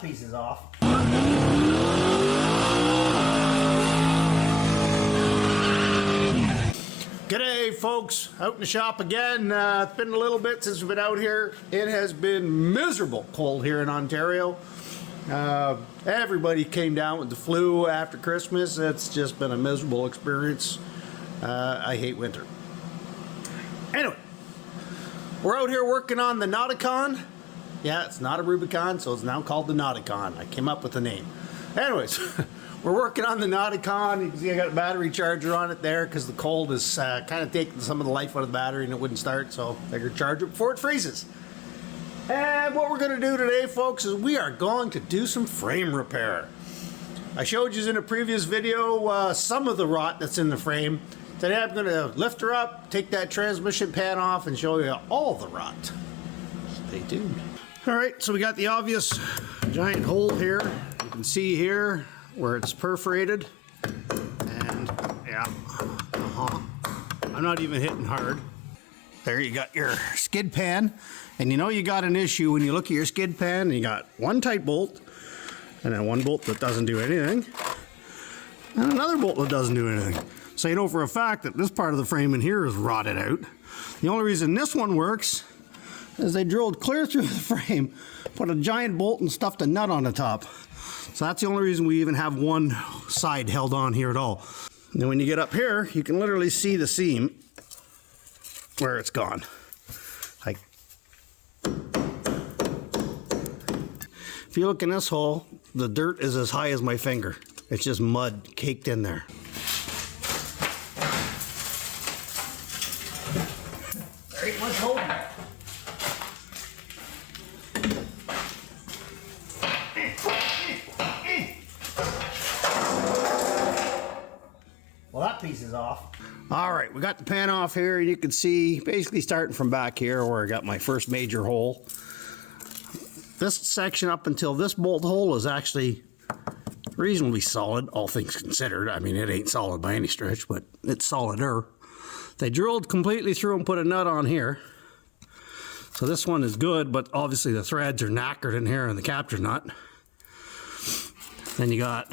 that piece is off. G'day folks, out in the shop again. It's been a little bit since we've been out here. It has been miserable cold here in Ontario. Everybody came down with the flu after Christmas. It's just been a miserable experience. I hate winter. Anyway, we're out here working on the NOTicon. Yeah, it's not a Rubicon, so it's now called the NOTicon. I came up with the name. Anyways, we're working on the NOTicon. You can see I got a battery charger on it there because the cold is kind of taking some of the life out of the battery and it wouldn't start, so I figured charge it before it freezes. And what we're going to do today, folks, is we are going to do some frame repair. I showed you in a previous video some of the rot that's in the frame. Today I'm going to lift her up, take that transmission pan off, and show you all the rot. Stay tuned. Alright, so we got the obvious giant hole here. You can see here where it's perforated. And yeah, I'm not even hitting hard. There you got your skid pan. And you know you got an issue when you look at your skid pan and you got one tight bolt, and then one bolt that doesn't do anything, and another bolt that doesn't do anything. So you know for a fact that this part of the frame in here is rotted out. The only reason this one works is they drilled clear through the frame, put a giant bolt and stuffed a nut on the top. So that's the only reason we even have one side held on here at all. And then when you get up here, you can literally see the seam where it's gone. Like, if you look in this hole, the dirt is as high as my finger. It's just mud caked in there. There ain't much holding it. Well, that piece is off. All right, we got the pan off here, and you can see basically starting from back here where I got my first major hole. This section up until this bolt hole is actually reasonably solid, all things considered. I mean, it ain't solid by any stretch, but it's solider. They drilled completely through and put a nut on here. So this one is good, but obviously the threads are knackered in here in the capture nut. Then you got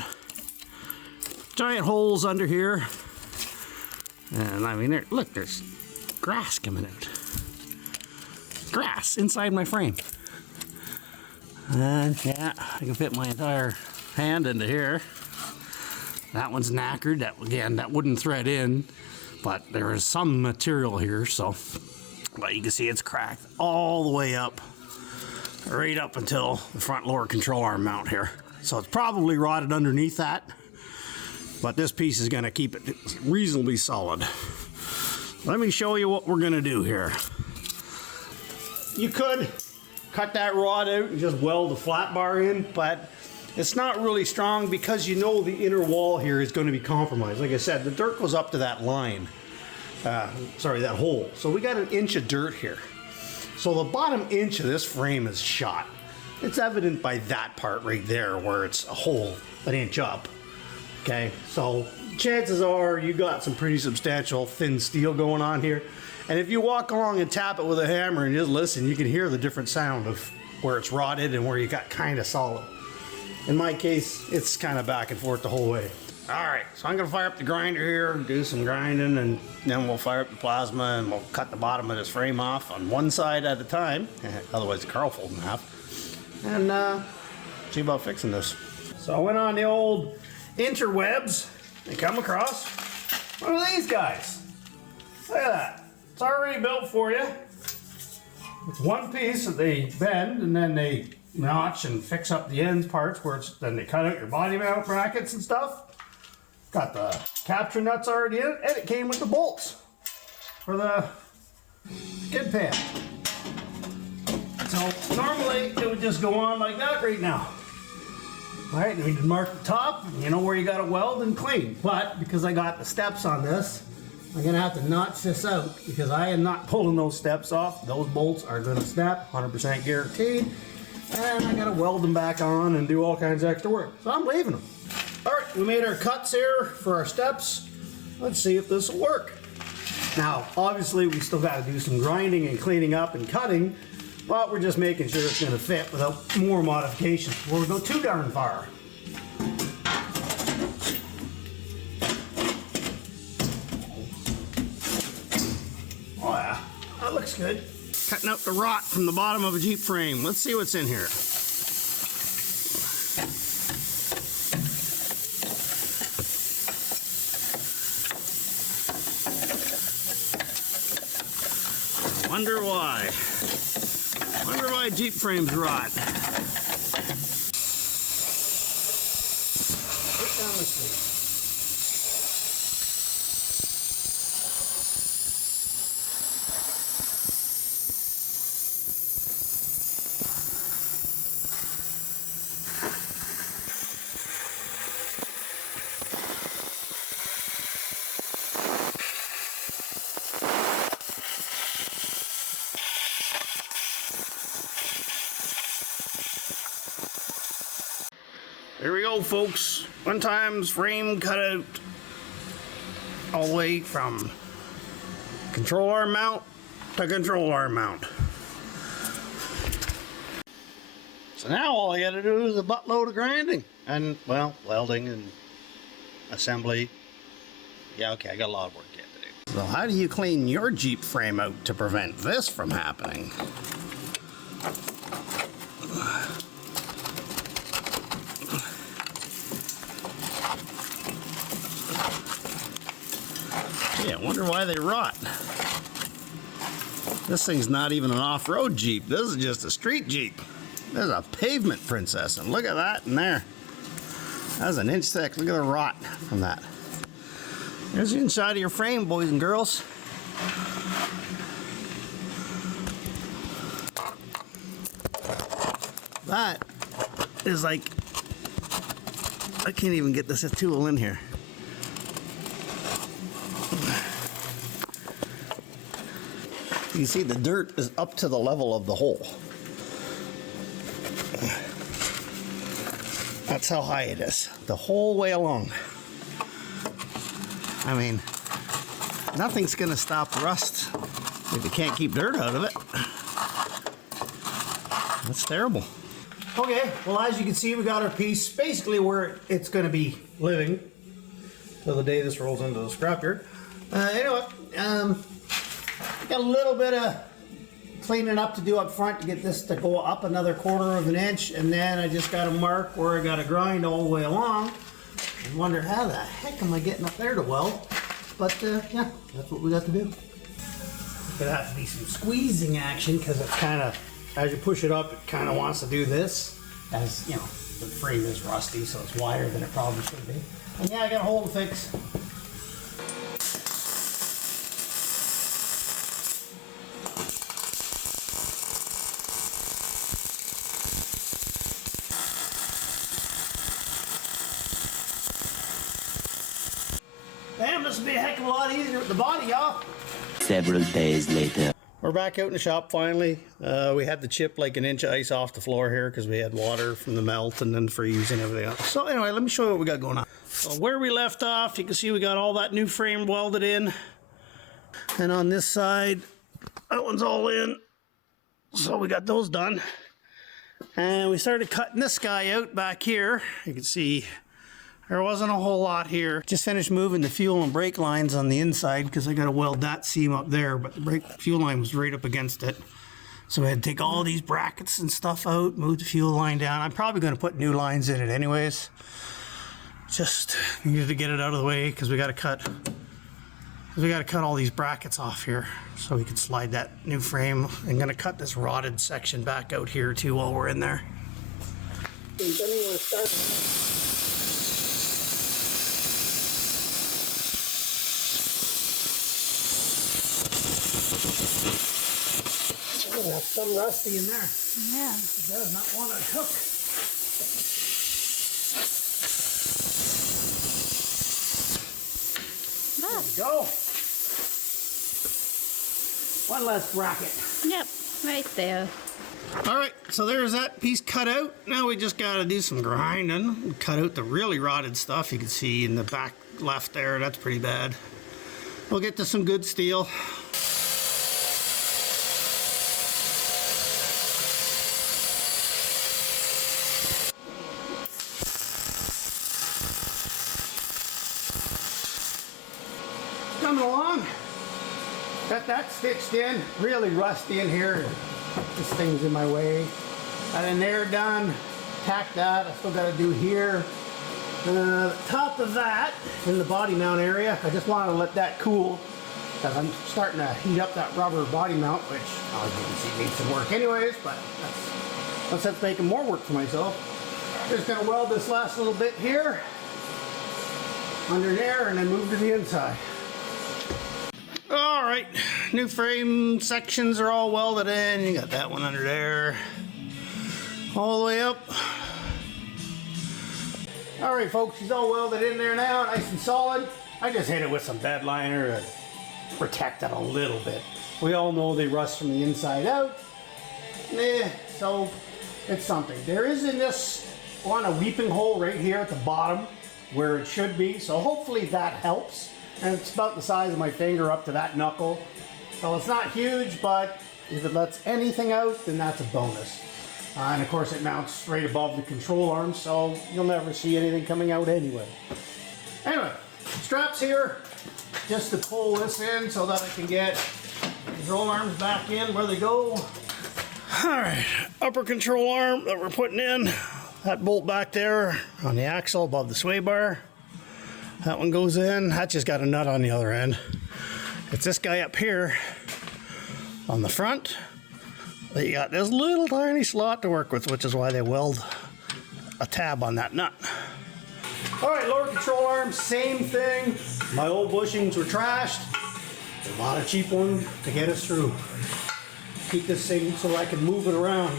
giant holes under here. And I mean, look, there's grass coming out. Grass inside my frame. And yeah, I can fit my entire hand into here. That one's knackered. That, again, that wouldn't thread in, but there is some material here, so but you can see it's cracked all the way up, right up until the front lower control arm mount here. So it's probably rotted underneath that, but this piece is going to keep it reasonably solid. Let me show you what we're going to do here. You could cut that rod out and just weld a flat bar in, but it's not really strong because you know the inner wall here is going to be compromised. Like I said, the dirt goes up to that line. That hole. So we got an inch of dirt here. So the bottom inch of this frame is shot. It's evident by that part right there where it's a hole an inch up. Okay, so chances are you got some pretty substantial thin steel going on here. And if you walk along and tap it with a hammer and just listen, you can hear the different sound of where it's rotted and where you got kind of solid. In my case, it's kind of back and forth the whole way. All right, so I'm gonna fire up the grinder here, do some grinding, and then we'll fire up the plasma and we'll cut the bottom of this frame off on one side at a time. Otherwise, the car will fold in half. And see about fixing this. So I went on the old interwebs and come across one of these guys. Look at that. It's already built for you. It's one piece that they bend and then they notch and fix up the ends parts where it's, then they cut out your body mount brackets and stuff. Got the capture nuts already in it, and it came with the bolts for the skid pan. So normally it would just go on like that right now. All right, and we can mark the top, you know where you got to weld and clean. But because I got the steps on this, I'm gonna have to notch this out because I am not pulling those steps off. Those bolts are gonna snap, 100% guaranteed. And I gotta weld them back on and do all kinds of extra work. So I'm leaving them. All right, we made our cuts here for our steps. Let's see if this will work. Now, obviously we still gotta do some grinding and cleaning up and cutting, But we're just making sure it's going to fit without more modifications before we go too darn far. Oh yeah, that looks good. Cutting out the rot from the bottom of a Jeep frame. Let's see what's in here. Wonder why. Wonder why Jeep frames rot. Put down the sleeve. There we go, folks. One time's frame cut out all the way from control arm mount to control arm mount. So now all I gotta do is a buttload of grinding and, well, welding and assembly. Yeah, okay, I got a lot of work yet to do. So how do you clean your Jeep frame out to prevent this from happening? Yeah, I wonder why they rot. This thing's not even an off-road Jeep. This is just a street Jeep. There's a pavement princess, and look at that in there. That's an inch thick. Look at the rot from that. There's the inside of your frame, boys and girls. That is like, I can't even get this tool in here. You see the dirt is up to the level of the hole. That's how high it is, the whole way along. I mean, nothing's gonna stop rust if you can't keep dirt out of it. That's terrible. Okay, well, as you can see, we got our piece basically where it's gonna be living till the day this rolls into the scrapyard. Anyway, got a little bit of cleaning up to do up front to get this to go up another 1/4 of an inch, and then I just got to mark where I got to grind all the way along. I wonder how the heck am I getting up there to weld, but yeah, that's what we got to do. Gonna have to be some squeezing action because it's kind of, as you push it up, it kind of wants to do this, as you know, the frame is rusty, so it's wider than it probably should be. And yeah, I got a hole to fix. Damn, this would be a heck of a lot easier with the body off. Several days later. We're back out in the shop finally. We had to chip like an inch of ice off the floor here because we had water from the melt and then freeze and everything else. So anyway, let me show you what we got going on. So where we left off, you can see we got all that new frame welded in. And on this side, that one's all in. So we got those done. And we started cutting this guy out back here. You can see there wasn't a whole lot here. Just finished moving the fuel and brake lines on the inside because I got to weld that seam up there, but the fuel line was right up against it. So we had to take all these brackets and stuff out, move the fuel line down. I'm probably going to put new lines in it anyways. Just needed to get it out of the way because we got to cut all these brackets off here so we can slide that new frame. I'm going to cut this rotted section back out here too while we're in there. That's some rusty in there. Yeah. It does not want to cook. There we go. One less bracket. Yep, right there. All right, so there's that piece cut out. Now we just got to do some grinding. Cut out the really rotted stuff. You can see in the back left there, that's pretty bad. We'll get to some good steel. got that stitched in, really rusty in here. This thing's in my way. Got an air done, tack that. I still got to do here. The top of that in the body mount area, I just wanted to let that cool because I'm starting to heat up that rubber body mount, which as you can see needs some work anyways, but that's making more work for myself. Just gonna weld this last little bit here under there and then move to the inside. All right, new frame sections are all welded in. You got that one under there, all the way up. All right, folks, she's all welded in there now, nice and solid. I just hit it with some bed liner to protect it a little bit. We all know they rust from the inside out. So it's something. There is in this one a weeping hole right here at the bottom where it should be, so hopefully that helps. And it's about the size of my finger up to that knuckle. So it's not huge, but if it lets anything out, then that's a bonus. And of course it mounts right above the control arm, so you'll never see anything coming out anyway. Anyway, straps here, just to pull this in so that I can get control arms back in where they go. All right, upper control arm that we're putting in, that bolt back there on the axle above the sway bar. That one goes in, that just got a nut on the other end. It's this guy up here on the front. You got this little tiny slot to work with, which is why they weld a tab on that nut. All right, lower control arm, same thing. My old bushings were trashed. I bought a cheap one to get us through. Keep this thing so I can move it around.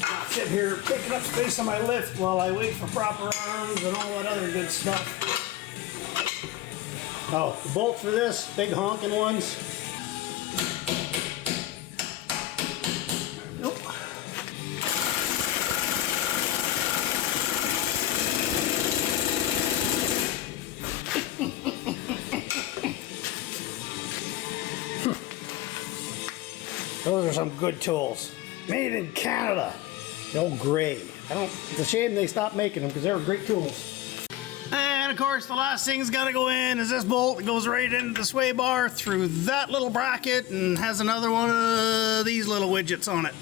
Not sit here taking up space on my lift while I wait for proper arms and all that other good stuff. Oh, the bolt for this, big honking ones. Those are some good tools. Made in Canada. The old gray. It's a shame they stopped making them because they were great tools. And of course the last thing's gotta go in is this bolt. It goes right into the sway bar through that little bracket and has another one of these little widgets on it.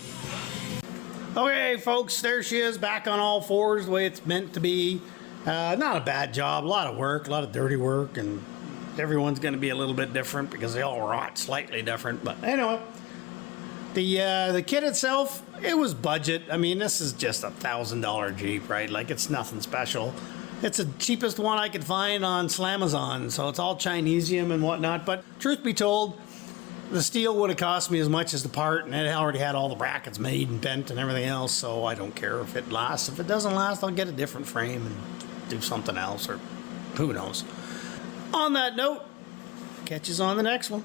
Okay folks, there she is back on all fours the way it's meant to be. Not a bad job, a lot of work, a lot of dirty work, and everyone's gonna be a little bit different because they all rot slightly different, but anyway. The kit itself, it was budget. I mean, this is just $1,000 Jeep, right? Like, it's nothing special. It's the cheapest one I could find on Slamazon, so it's all Chinesium and whatnot. But truth be told, the steel would have cost me as much as the part, and it already had all the brackets made and bent and everything else, so I don't care if it lasts. If it doesn't last, I'll get a different frame and do something else, or who knows. On that note, catch us on the next one.